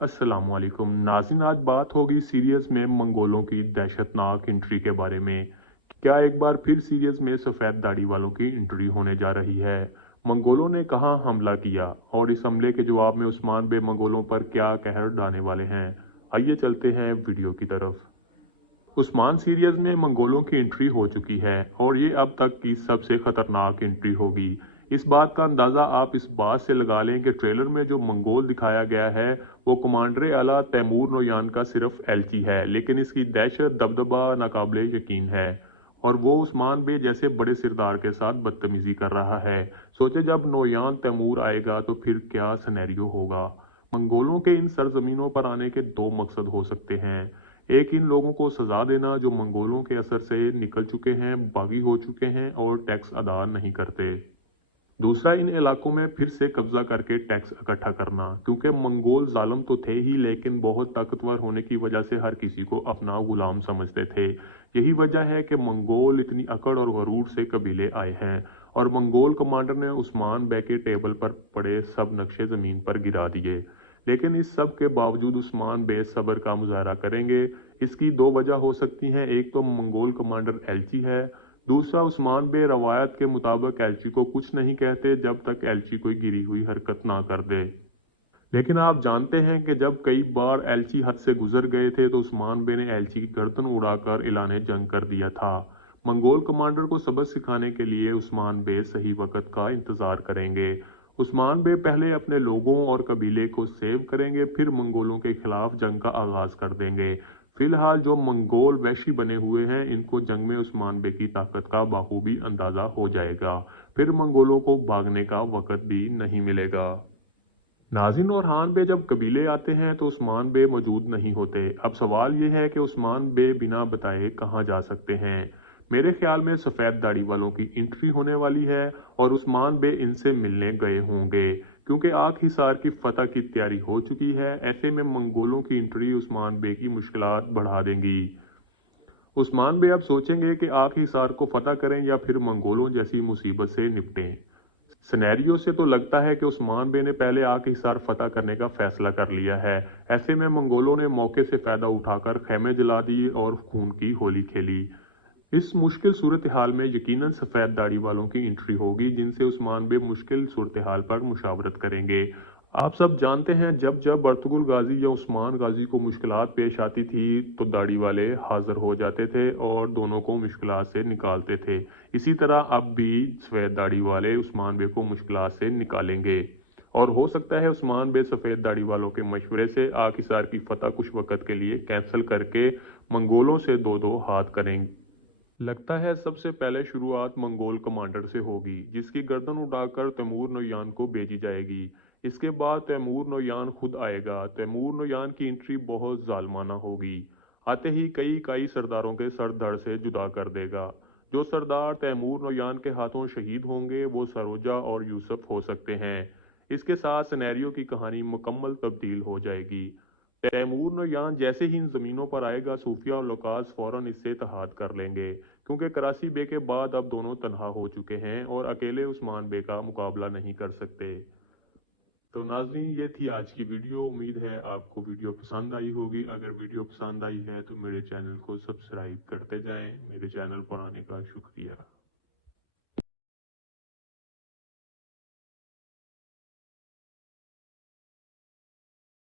अस्सलाम वालेकुम नाज़रीन, आज बात होगी सीरियस में मंगोलों की दहशतनाक एंट्री के बारे में। क्या एक बार फिर सीरियस में सफ़ेद दाढ़ी वालों की एंट्री होने जा रही है? मंगोलों ने कहाँ हमला किया और इस हमले के जवाब में उस्मान बे मंगोलों पर क्या कहर ढाने वाले हैं? आइए चलते हैं वीडियो की तरफ। उस्मान सीरियस में मंगोलों की एंट्री हो चुकी है और ये अब तक की सबसे खतरनाक एंट्री होगी। इस बात का अंदाजा आप इस बात से लगा लें कि ट्रेलर में जो मंगोल दिखाया गया है वो कमांडर आला तैमूर नोयान का सिर्फ एलची है, लेकिन इसकी दहशत दबदबा नाकाबिले यकीन है। और वो उस्मान बे जैसे बड़े सिरदार के साथ बदतमीजी कर रहा है। सोचे जब नोयान तैमूर आएगा तो फिर क्या सिनेरियो होगा। मंगोलों के इन सरजमीनों पर आने के दो मकसद हो सकते हैं। एक, इन लोगों को सजा देना जो मंगोलों के असर से निकल चुके हैं, बागी हो चुके हैं और टैक्स अदा नहीं करते। दूसरा, इन इलाकों में फिर से कब्जा करके टैक्स इकट्ठा करना, क्योंकि मंगोल जालिम तो थे ही लेकिन बहुत ताकतवर होने की वजह से हर किसी को अपना गुलाम समझते थे। यही वजह है कि मंगोल इतनी अकड़ और गरूर से कबीले आए हैं और मंगोल कमांडर ने उस्मान बे के टेबल पर पड़े सब नक्शे जमीन पर गिरा दिए। लेकिन इस सब के बावजूद उस्मान बे सब्र का मुजाहरा करेंगे। इसकी दो वजह हो सकती हैं। एक तो मंगोल कमांडर एलची है, दूसरा उस्मान बे रवायत के मुताबिक एलची को कुछ नहीं कहते जब तक एलची कोई गिरी हुई हरकत ना कर दे। लेकिन आप जानते हैं कि जब कई बार एलची हद से गुजर गए थे तो उस्मान बे ने एलची की गर्दन उड़ाकर ऐलान जंग कर दिया था। मंगोल कमांडर को सबक सिखाने के लिए उस्मान बे सही वक्त का इंतजार करेंगे। उस्मान बे पहले अपने लोगों और कबीले को सेव करेंगे, फिर मंगोलों के खिलाफ जंग का आगाज कर देंगे। फिलहाल जो मंगोल वैशी बने हुए हैं, इनको जंग में उस्मान बे की ताकत का बाखूबी अंदाजा हो जाएगा। फिर मंगोलों को भागने का वक्त भी नहीं मिलेगा। नाजिन और हान बे जब कबीले आते हैं तो उस्मान बे मौजूद नहीं होते। अब सवाल यह है कि उस्मान बे बिना बताए कहाँ जा सकते हैं। मेरे ख्याल में सफ़ेद दाढ़ी वालों की एंट्री होने वाली है और उस्मान बे इनसे मिलने गए होंगे, क्योंकि आग हिसार की फतह की तैयारी हो चुकी है। ऐसे में मंगोलों की एंट्री उस्मान बे की मुश्किलात बढ़ा देंगी। उस्मान बे अब सोचेंगे कि आग हिसार को फतह करें या फिर मंगोलों जैसी मुसीबत से निपटें। सिनेरियो से तो लगता है कि उस्मान बे ने पहले आग हिसार फतह करने का फैसला कर लिया है। ऐसे में मंगोलों ने मौके से फायदा उठाकर खेमे जला दिए और खून की होली खेली। इस मुश्किल सूरत हाल में यकीनन सफ़ेद दाढ़ी वालों की एंट्री होगी, जिनसे उस्मान बे मुश्किल सूरत हाल पर मुशावरत करेंगे। आप सब जानते हैं जब जब अर्तुगरुल गाजी या उस्मान गाजी को मुश्किलात पेश आती थी तो दाढ़ी वाले हाजिर हो जाते थे और दोनों को मुश्किलात से निकालते थे। इसी तरह अब भी सफ़ेद दाढ़ी वाले उस्मान बे को मुश्किलात से निकालेंगे और हो सकता है उस्मान बे सफ़ेद दाढ़ी वालों के मशवरे से आग हिसार की फतह कुछ वक्त के लिए कैंसिल करके मंगोलों से दो दो हाथ करेंगे। लगता है सबसे पहले शुरुआत मंगोल कमांडर से होगी, जिसकी गर्दन उड़ाकर तैमूर नोयान को भेजी जाएगी। इसके बाद तैमूर नोयान खुद आएगा। तैमूर नोयान की एंट्री बहुत जालमाना होगी। आते ही कई कई सरदारों के सर धड़ से जुदा कर देगा। जो सरदार तैमूर नोयान के हाथों शहीद होंगे वो सरोजा और यूसुफ हो सकते हैं। इसके साथ सिनेरियो की कहानी मुकम्मल तब्दील हो जाएगी। तैमूर नोयान जैसे ही इन ज़मीनों पर आएगा, सूफिया और लोकास फौरन इससे इत्तेहाद कर लेंगे, क्योंकि कराची बे के बाद अब दोनों तनहा हो चुके हैं और अकेले उस्मान बे का मुकाबला नहीं कर सकते। तो नाज़रीन, ये थी आज की वीडियो। उम्मीद है आपको वीडियो पसंद आई होगी। अगर वीडियो पसंद आई है तो मेरे चैनल को सब्सक्राइब करते जाएं। मेरे चैनल पर आने का शुक्रिया।